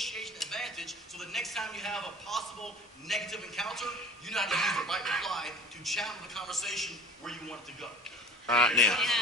negotiation advantage, so the next time you have a possible negative encounter, you know how to use the right reply to channel the conversation where you want it to go. Now,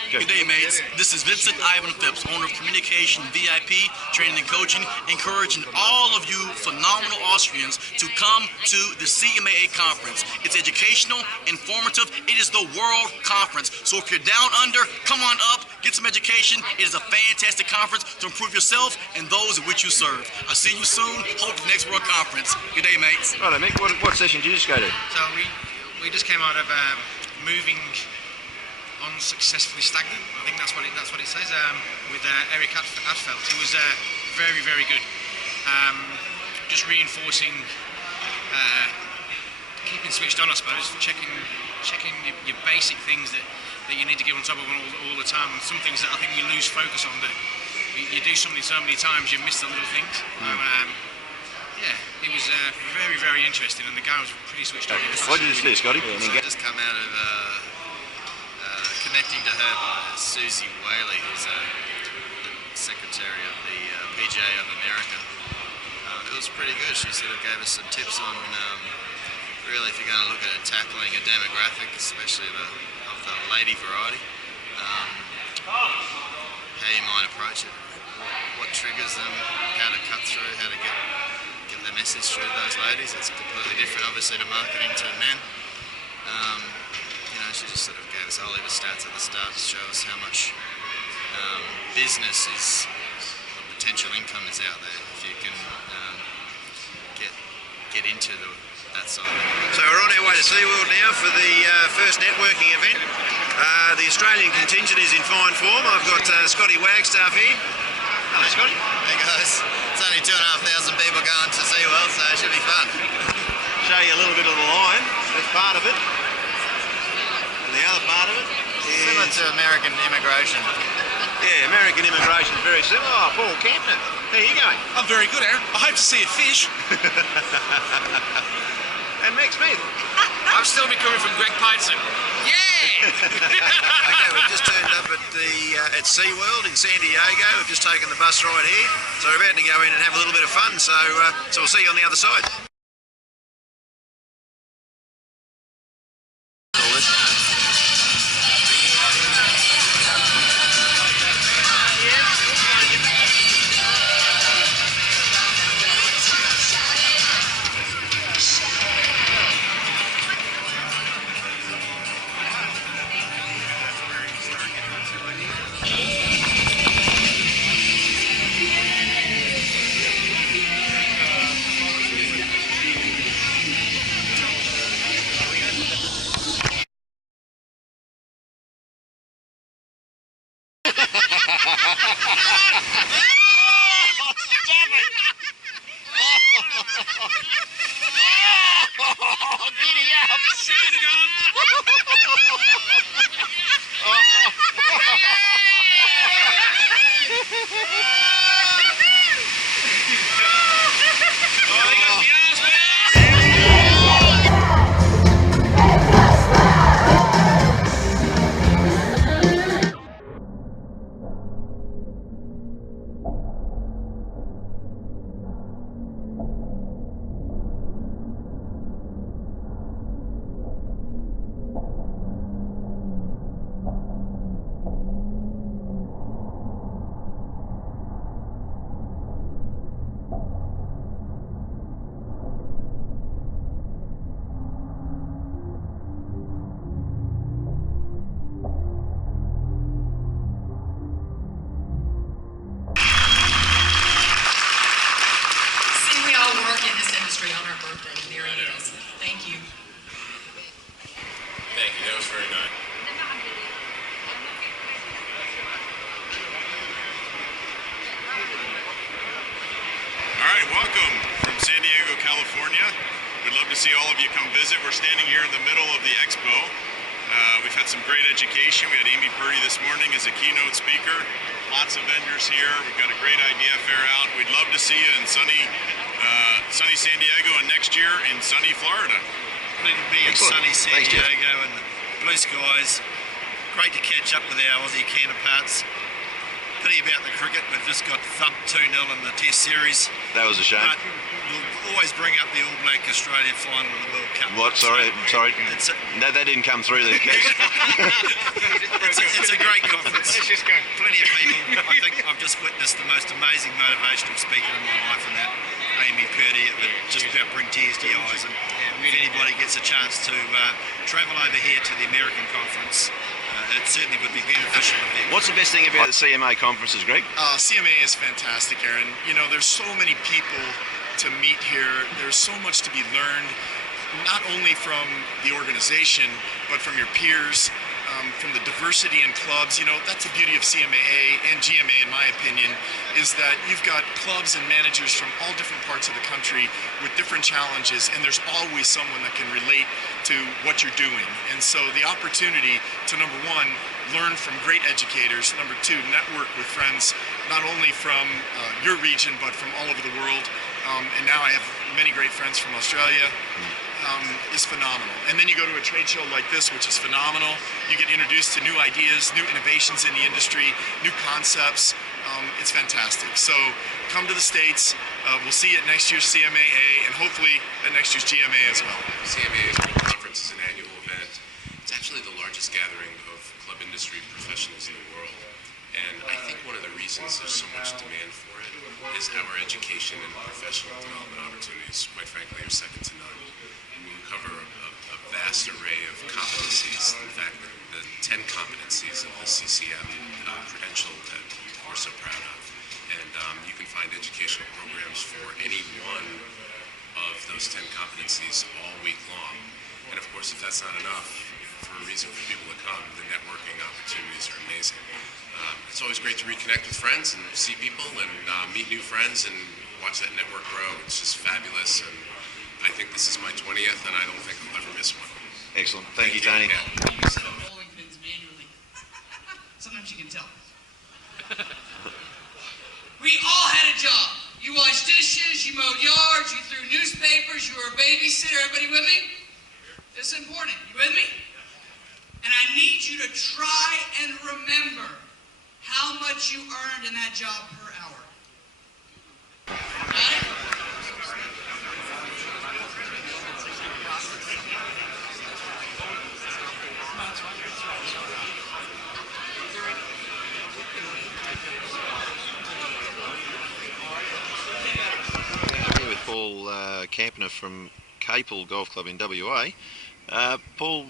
Good day, mates. This is Vincent Ivan Phipps, owner of Communication VIP Training and Coaching, encouraging all of you phenomenal Austrians to come to the CMAA conference. It's educational, informative. It is the world conference. So if you're down under, come on up, get some education. It is a fantastic conference to improve yourself and those in which you serve. I'll see you soon. Hope the next world conference. Good day, mates. Righto, Mick, what session did you just go to? So we just came out of moving unsuccessfully stagnant. I think that's what it says. With Eric Atfeld, who was very, very good. Just reinforcing, keeping switched on, I suppose. Checking your basic things that you need to get on top of all the time. And some things that I think we lose focus on. That you do something so many times, you miss the little things. Yeah, it was very, very interesting, and the guy was pretty switched on. What did you do, Scotty? So I just come out of connecting to her by Susie Whaley, who's the secretary of the PGA of America. It was pretty good. She sort of gave us some tips on really if you're going to look at tackling a demographic, especially of the lady variety, how you might approach it, what triggers them, how to cut through, how to get the message through to those ladies. It's completely different, obviously, to marketing to men. She just sort of gave us a whole heap of stats at the start to show us how much business is, or potential income is out there if you can get into that side. So we're on our way to SeaWorld now for the first networking event. The Australian contingent is in fine form. I've got Scotty Wagstaff here. Hello, Scotty. Hey guys, it's only 2,500 people going to SeaWorld, so it should be fun. Show you a little bit of the line. That's part of it. And the other part of it is... Similar to American immigration. Yeah, American immigration is very similar. Oh, Paul Campner, how are you going? I'm very good, Aaron. I hope to see a fish. And Mick Smith. I'm still recovering from Greg Piteson. Yeah! Okay, we've just turned up at SeaWorld in San Diego. We've just taken the bus ride here. So we're about to go in and have a little bit of fun. So we'll see you on the other side. Welcome from San Diego, California. We'd love to see all of you come visit. We're standing here in the middle of the expo. We've had some great education. We had Amy Purdy this morning as a keynote speaker. Lots of vendors here. We've got a great idea fair out. We'd love to see you in sunny San Diego and next year in sunny Florida. Good to be in sunny San Diego and blue skies. Great to catch up with our Aussie counterparts. Pity about the cricket. We've just got thumped 2-0 in the Test series. That was a shame. But we'll always bring up the All Black Australia final in the World Cup. What? Sorry. No, that didn't come through there. It's a great conference. Plenty of people. I think I've just witnessed the most amazing motivational speaker in my life, and that Amy Purdy. It would just about bring tears to your eyes. And if anybody gets a chance to travel over here to the American conference, it certainly would be beneficial of them. What's the best thing about the CMA conferences, Greg? CMA is fantastic, Aaron. You know, there's so many people to meet here. There's so much to be learned, not only from the organization, but from your peers, from the diversity in clubs. You know, that's the beauty of CMAA and GMA, in my opinion, is that you've got clubs and managers from all different parts of the country with different challenges, and there's always someone that can relate to what you're doing. And so the opportunity to, number one, learn from great educators, number two, network with friends, not only from your region, but from all over the world. And now I have many great friends from Australia. Is phenomenal. And then you go to a trade show like this, which is phenomenal. You get introduced to new ideas, new innovations in the industry, new concepts. It's fantastic. So come to the States. We'll see you at next year's CMAA and hopefully at next year's GMA as well. CMAA's conference is an annual event. It's actually the largest gathering of club industry professionals in the world. And I think one of the reasons there's so much demand for it is our education and professional development opportunities, quite frankly, are second to none. We cover a vast array of competencies. In fact, the 10 competencies of the CCM credential that we're so proud of. And you can find educational programs for any one of those 10 competencies all week long. And of course, if that's not enough, for a reason for people to come, the networking opportunities are amazing. It's always great to reconnect with friends and see people and meet new friends and watch that network grow. It's just fabulous, and I think this is my 20th, and I don't think I'll ever miss one. Excellent. Thank you, Tony. Yeah. You set up bowling pins manually. Sometimes you can tell. We all had a job. You washed dishes, you mowed yards, you threw newspapers, you were a babysitter. Everybody with me? This is important. You with me? And I need you to try and remember how much you earned in that job per hour. Got it? Here with Paul Campner from Capel Golf Club in WA. Paul,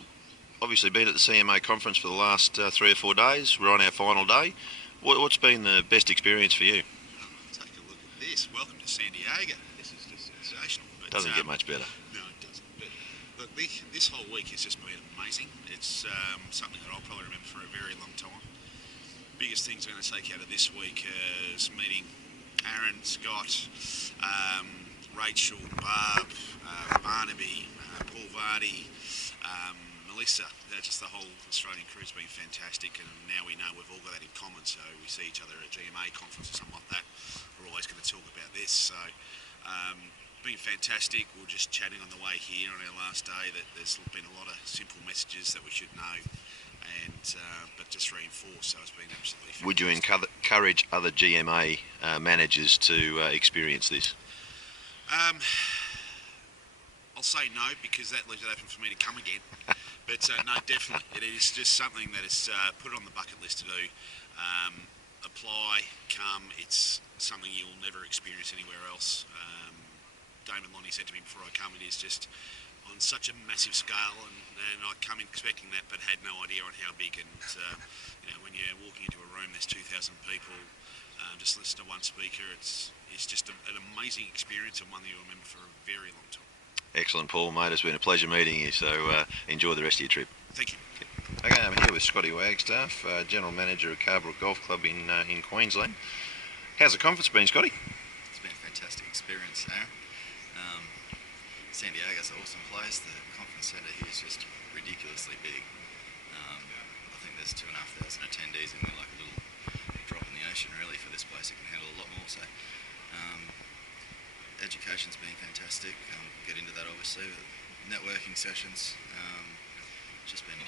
obviously been at the CMA conference for the last 3 or 4 days. We're on our final day. What's been the best experience for you? Take a look at this. Welcome to San Diego. This is just sensational. But, Doesn't get much better. No, it doesn't. But look, this whole week has just been amazing. It's something that I'll probably remember for a very long time. Biggest things I'm going to take out of this week is meeting Aaron, Scott, Rachel, Barb, Barnaby, Paul Vardy, Melissa. Just the whole Australian crew's been fantastic, and now we know we've all got that in common, so we see each other at a GMA conference or something like that. We're always going to talk about this, so been fantastic. We were just chatting on the way here on our last day that there's been a lot of simple messages that we should know, and but just reinforced, so it's been absolutely fantastic. Would you encourage other GMA managers to experience this? I'll say no, because that leaves it open for me to come again. But no, definitely. It is just something that is put on the bucket list to do. Apply, come. It's something you'll never experience anywhere else. Damon Lonnie said to me before I come, it is just on such a massive scale, and I come in expecting that, but had no idea on how big. And you know, when you're walking into a room, there's 2,000 people. Just listen to one speaker. It's just an amazing experience, and one that you'll remember for a very long time. Excellent, Paul, mate. It's been a pleasure meeting you, so enjoy the rest of your trip. Thank you. Okay, I'm here with Scotty Wagstaff, General Manager of Carbrook Golf Club in Queensland. How's the conference been, Scotty? It's been a fantastic experience, Aaron. San Diego's an awesome place. The conference centre here is just ridiculously big. I think there's 2,500 attendees, and we're like a little drop in the ocean, really, for this place. It can handle a lot more. So, education's been fantastic. We'll get into that, obviously. Networking sessions, just been a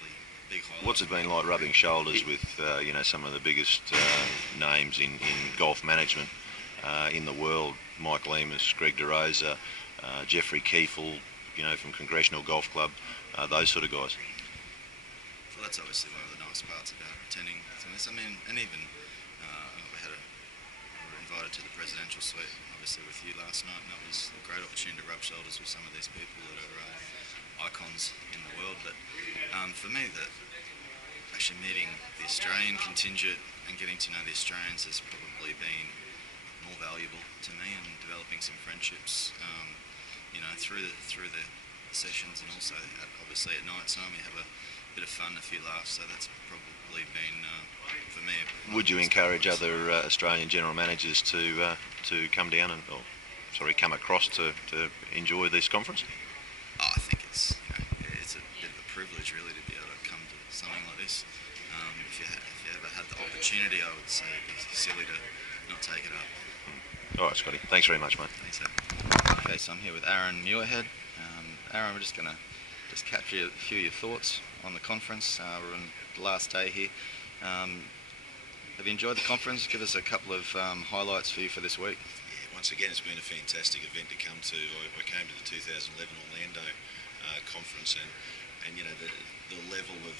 really big highlight. What's it been like rubbing shoulders with some of the biggest names in golf management in the world? Mike Lemus, Greg DeRosa, Jeffrey Kiefel, from Congressional Golf Club, those sort of guys. Well, that's obviously one of the nice parts about attending this. I mean, and even we were invited to the presidential suite, obviously with you last night, and that was a great opportunity to rub shoulders with some of these people that are icons in the world. But for me, actually meeting the Australian contingent and getting to know the Australians has probably been more valuable to me, and developing some friendships, through the sessions, and also obviously at night time we have a bit of fun, a few laughs. So that's probably been for me. Would you encourage other Australian general managers to come down come across to enjoy this conference? I think it's a bit of a privilege really to be able to come to something like this. If you ever had the opportunity, I would say it'd be silly to not take it up. All right, Scotty. Thanks very much, mate. Thanks, Ed. Okay, so I'm here with Aaron Muirhead. Aaron, we're just going to capture a few of your thoughts on the conference. We're on the last day here. Have you enjoyed the conference? Give us a couple of highlights for you for this week. Yeah, once again, it's been a fantastic event to come to. I came to the 2011 Orlando conference, and the level of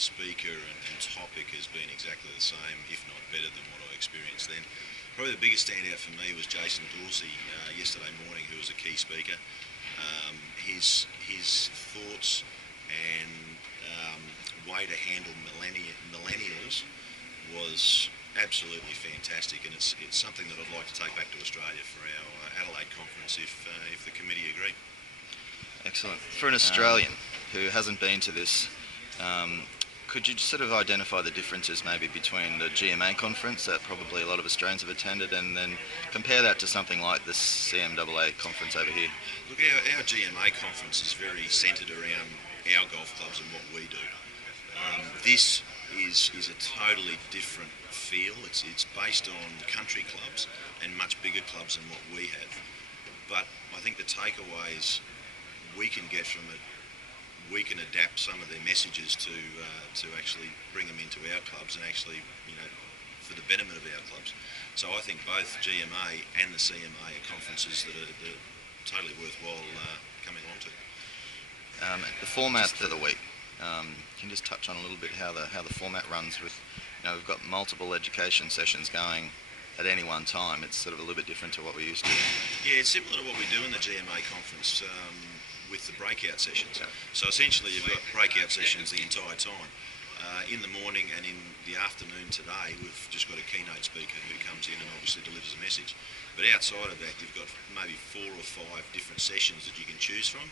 speaker and topic has been exactly the same, if not better than what I experienced then. Probably the biggest standout for me was Jason Dorsey yesterday morning, who was a key speaker. His thoughts and way to handle millennials was absolutely fantastic, and it's something that I'd like to take back to Australia for our Adelaide conference if the committee agree. Excellent. For an Australian who hasn't been to this, could you sort of identify the differences maybe between the GMA conference that probably a lot of Australians have attended, and then compare that to something like the CMAA conference over here? Look, our GMA conference is very centred around our golf clubs and what we do. This is a totally different feel. It's based on country clubs and much bigger clubs than what we have. But I think the takeaways we can get from it, we can adapt some of their messages to actually bring them into our clubs, and actually, for the betterment of our clubs. So I think both GMA and the CMA are conferences that are totally worthwhile coming along to. The format for the week. Can you just touch on a little bit how the format runs with, we've got multiple education sessions going at any one time. It's sort of a little bit different to what we're used to. Yeah, it's similar to what we do in the GMA conference with the breakout sessions. So essentially you've got breakout sessions the entire time. In the morning and in the afternoon today, we've just got a keynote speaker who comes in and obviously delivers a message. But outside of that, you've got maybe 4 or 5 different sessions that you can choose from,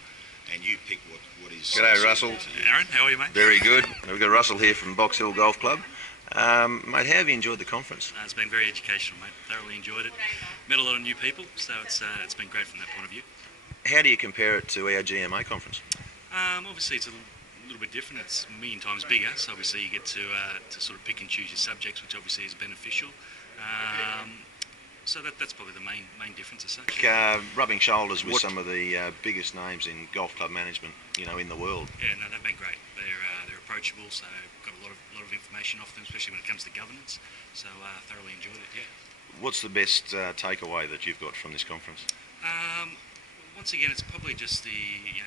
and you pick what is... G'day, Russell. Aaron, how are you, mate? Very good. We've got Russell here from Box Hill Golf Club. Mate, how have you enjoyed the conference? It's been very educational, mate. Thoroughly enjoyed it. Met a lot of new people, so it's been great from that point of view. How do you compare it to our GMA conference? Obviously, it's a little bit different. It's a million times bigger, so obviously you get to sort of pick and choose your subjects, which obviously is beneficial. So that's probably the main difference as such. Rubbing shoulders with some of the biggest names in golf club management, in the world. Yeah, no, they've been great. They're approachable, so got a lot of information off them, especially when it comes to governance. So thoroughly enjoyed it. Yeah. What's the best takeaway that you've got from this conference? Once again, it's probably just the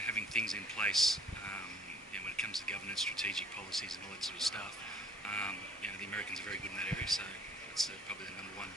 having things in place. When it comes to governance, strategic policies, and all that sort of stuff. The Americans are very good in that area, so it's probably the number one.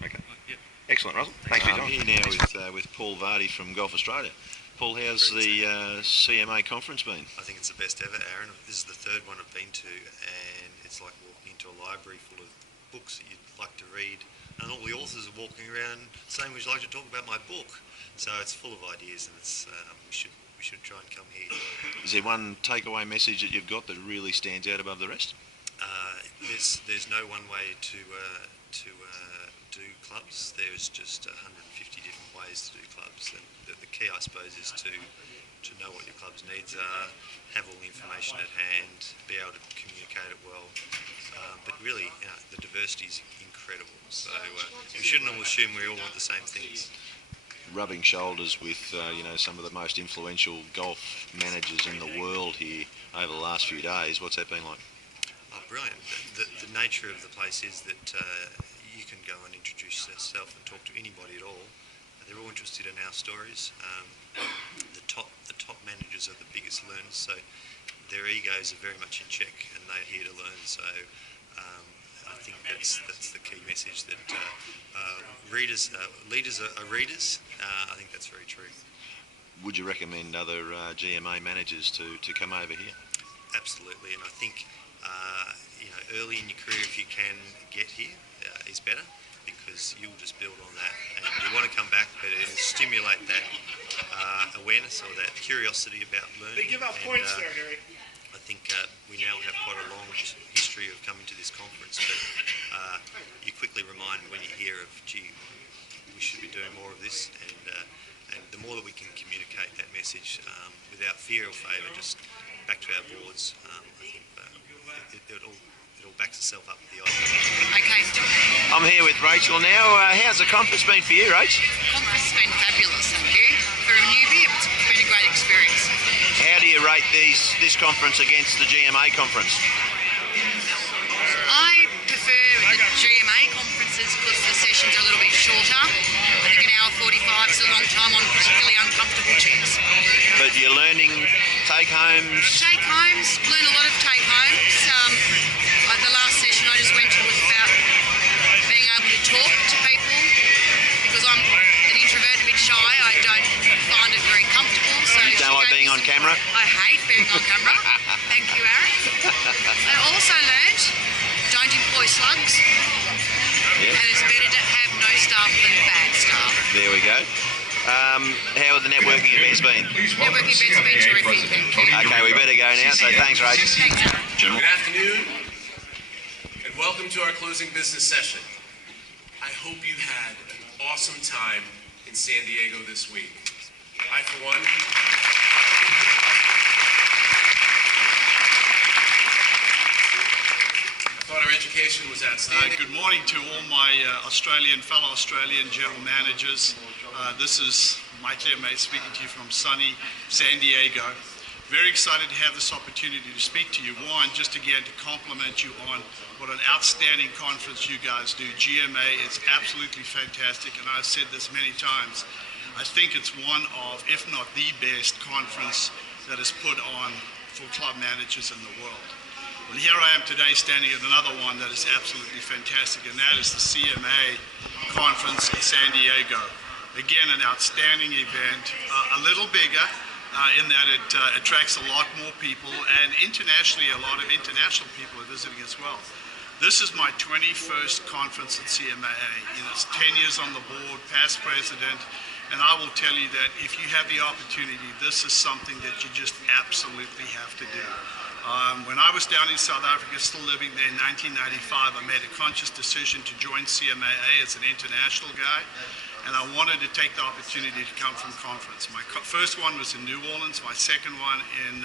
Okay. Yep. Excellent, Russell. Thanks for your time. I'm here now with Paul Vardy from Golf Australia. Paul, how's the CMA conference been? I think it's the best ever, Aaron. This is the third one I've been to, and it's like walking into a library full of books that you'd like to read, and all the authors are walking around saying, "Would you like to talk about my book?" So it's full of ideas, and it's we should try and come here. Is there one takeaway message that you've got that really stands out above the rest? There's no one way to do clubs. There's just 150 different ways to do clubs, and the key, I suppose, is to know what your club's needs are, have all the information at hand, be able to communicate it well. But really, the diversity is incredible. So we shouldn't all assume we all want the same things. Rubbing shoulders with some of the most influential golf managers in the world here. over the last few days. What's that been like? Oh, brilliant. The nature of the place is that you can go and introduce yourself and talk to anybody at all. They're all interested in our stories. The top managers are the biggest learners, so their egos are very much in check, and they're here to learn. So I think that's the key message, that leaders are readers. I think that's very true. Would you recommend other GMA managers to come over here? Absolutely, and I think early in your career, if you can get here, is better, because you'll just build on that, and you want to come back, but it'll stimulate that awareness or that curiosity about learning. They give out points there, Harry. I think we now have quite a long history of coming to this conference, but you quickly remind when you hear of, gee, we should be doing more of this, and the more that we can communicate that message without fear or favour, just back to our boards, I think it all backs itself up with the idea. Okay. I'm here with Rachel now. How's the conference been for you, Rach? The conference has been fabulous, thank you. For a newbie, it's been a great experience. How do you rate this conference against the GMA conference? I prefer the GMA conferences because the sessions are a little bit shorter. I think an hour 45 is a long time on particularly uncomfortable chairs. But you're learning take-homes? Take-homes, learn a lot of take-homes. Like the last session I just went to was about being able to talk to people, because I'm an introvert, a bit shy. I don't find it very comfortable. So you don't like being on camera? I hate being on camera. Thank you, Aaron. I also learned, don't employ slugs. Yes. And it's better to have no staff than bad staff. There we go. How have the networking events been? Networking events have been terrific. Thank you. Okay, we better go now, so thanks, Rach. Thanks, Aaron. Good afternoon, and welcome to our closing business session. I hope you had an awesome time in San Diego this week. I, for one, thought our education was outstanding. Good morning to all my fellow Australian general managers. This is Mike Lemay speaking to you from sunny San Diego. Very excited to have this opportunity to speak to you. One, just again to compliment you on what an outstanding conference you guys do. GMA is absolutely fantastic, and I've said this many times. I think it's one of, if not the best conference that is put on for club managers in the world. Well, here I am today standing at another one that is absolutely fantastic, and that is the CMA conference in San Diego. Again, an outstanding event, a little bigger in that it attracts a lot more people, and internationally a lot of international people are visiting as well. This is my 21st conference at CMAA. It's 10 years on the board, past president, and I will tell you that if you have the opportunity, this is something that you just absolutely have to do. When I was down in South Africa, still living there in 1995, I made a conscious decision to join CMAA as an international guy, and I wanted to take the opportunity to come from conference. My first one was in New Orleans, my second one in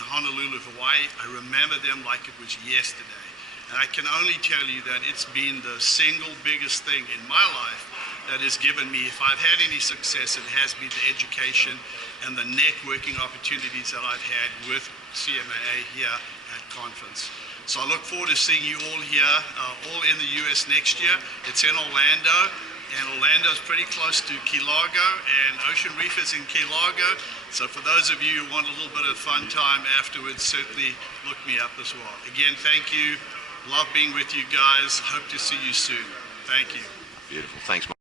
Honolulu, Hawaii. I remember them like it was yesterday. And I can only tell you that it's been the single biggest thing in my life that has given me, if I've had any success, it has been the education and the networking opportunities that I've had with CMAA here at conference. So I look forward to seeing you all here, all in the US next year. It's in Orlando, and Orlando's pretty close to Key Largo, and Ocean Reef is in Key Largo. So for those of you who want a little bit of fun time afterwards, certainly look me up as well. Again, thank you. Love being with you guys. Hope to see you soon. Thank you. Beautiful. Thanks, Mike.